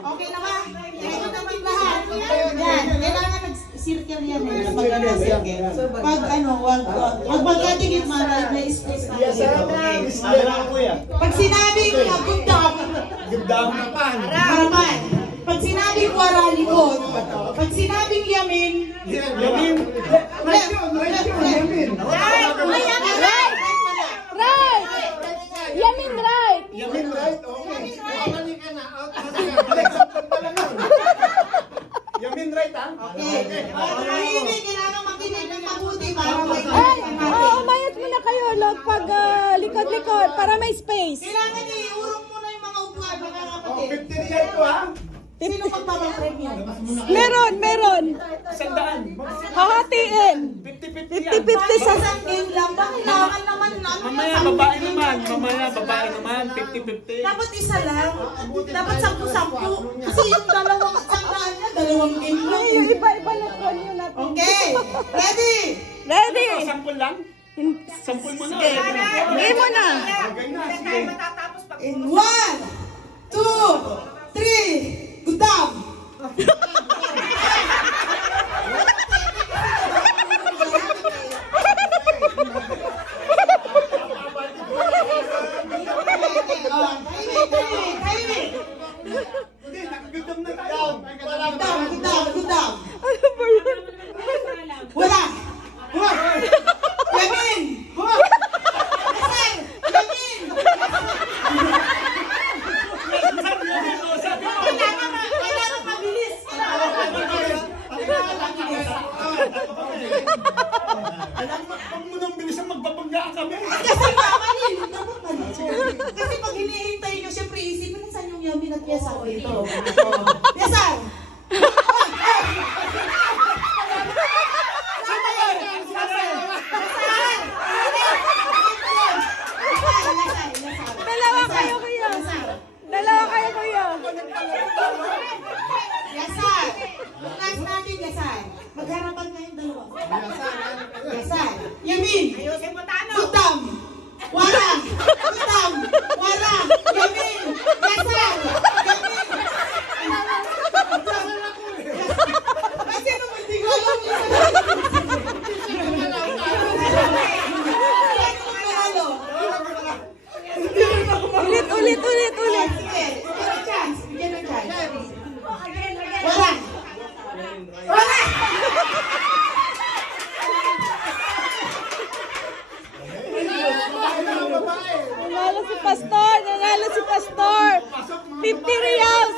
Okay na ba? Ito naman lahat. Yan. Kailangan nag-circle yan. Pag ano, wag magkatigit man, may space tayo. Pag sinabi ko na gundam, harapan. Pag sinabing wara, likod. Pag sinabing yamin, left. Right! Yamin right! Yamin right, okay. Yamin right, ha? Okay. Mahimik, kailangan makinig ng mabuti para may Umayat muna kayo, Log, pag likod-likod, para may space. kailangan iurong muna yung mga upuan, mga kapatid. 50 riyal to, ha? Sino magpapapremyo? Meron. Hahatiin. 50-50 yan. 50-50 sa... Isang game lang, kailangan naman natin. Mamaya, babae naman. 50-50. Dapat isa lang. Dapat 10-10. Kasi yung dalawang sangkaan niya, dalawang game lang. Ay, yung iba-iba na konyo natin. Okay, ready? Ready? Sampul lang? Sampul mo na. Game mo na. In 1, 2, 3, gudam! Hindi, nakagandam na tayo. Gudam! Wala! Yamin! Nasaan? Yamin! Kailangan mabilis! Alam mo, pag mo nang bilisan, magbabanggaan kami. Kasi mali! Kasi pag hinihintay nyo, siyempre isipin saan yung yamin at yesar dito. Yesar! Dalawa kayo, kuya. Yesar! Bukas natin, Yesar. Magharapan kayong dalawa. Yesar! Yamin! Gudam! Wara! Gudam! Wara! Yamin! Yesar! Yamin! Kasi nung hindi ko alam yung Ulit. Sige, bigyan ng chance. Wala! Wala! Nanalo si Pastor. 50 reals.